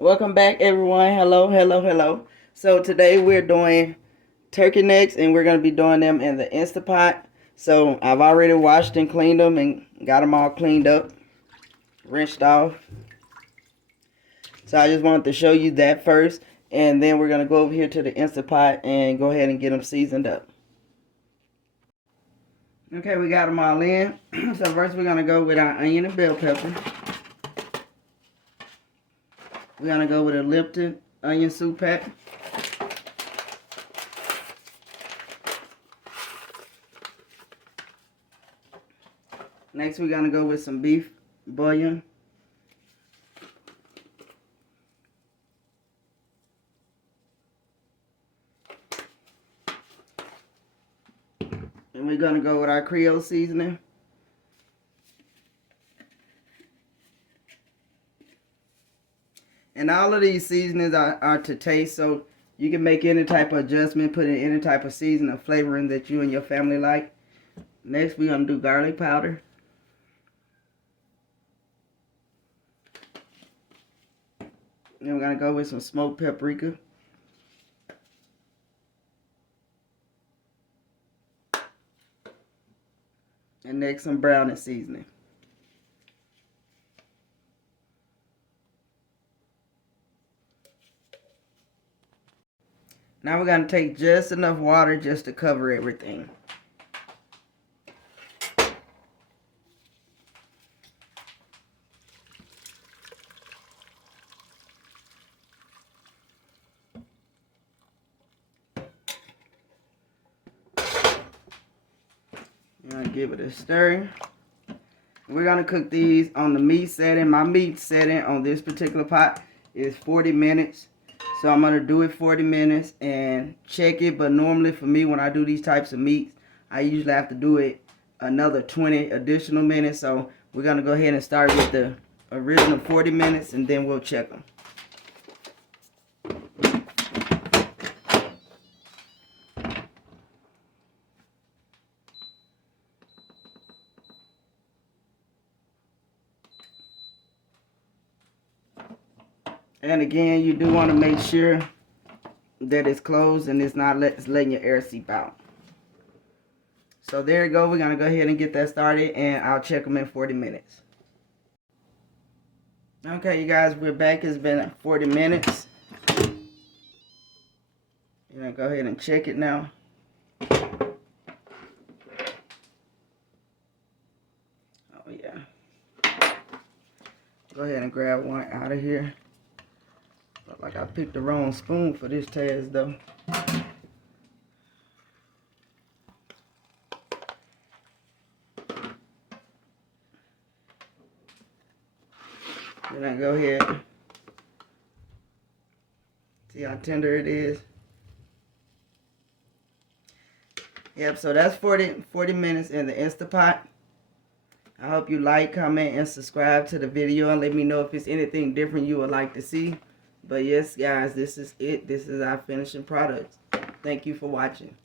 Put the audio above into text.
Welcome back, everyone. Hello. So today we're doing turkey necks, and we're going to be doing them in the Instapot. So I've already washed and cleaned them and got them all cleaned up, rinsed off. So I just wanted to show you that first, and then we're going to go over here to the Instapot and go ahead and get them seasoned up. Okay, we got them all in. So first we're going to go with our onion and bell pepper. We're going to go with a Lipton onion soup pack. Next, we're going to go with some beef bouillon. And we're going to go with our Creole seasoning. And all of these seasonings are to taste, so you can make any type of adjustment, put in any type of seasoning or flavoring that you and your family like. Next, we're going to do garlic powder. Then we're going to go with some smoked paprika. And next, some browning seasoning. Now we're going to take just enough water just to cover everything. I'm going to give it a stir. We're going to cook these on the meat setting. My meat setting on this particular pot is 40 minutes. So I'm going to do it 40 minutes and check it. But normally for me, when I do these types of meats, I usually have to do it another 20 additional minutes. So we're going to go ahead and start with the original 40 minutes, and then we'll check them. And again, you do want to make sure that it's closed and it's not letting your air seep out. So there you go. We're going to go ahead and get that started, and I'll check them in 40 minutes. Okay, you guys, we're back. It's been 40 minutes. You're going to go ahead and check it now. Oh, yeah. Go ahead and grab one out of here. Look like I picked the wrong spoon for this task, though. Then I go ahead. See how tender it is? Yep, so that's 40 minutes in the Instapot. I hope you like, comment, and subscribe to the video, and let me know if it's anything different you would like to see. But yes, guys, this is it. This is our finishing product. Thank you for watching.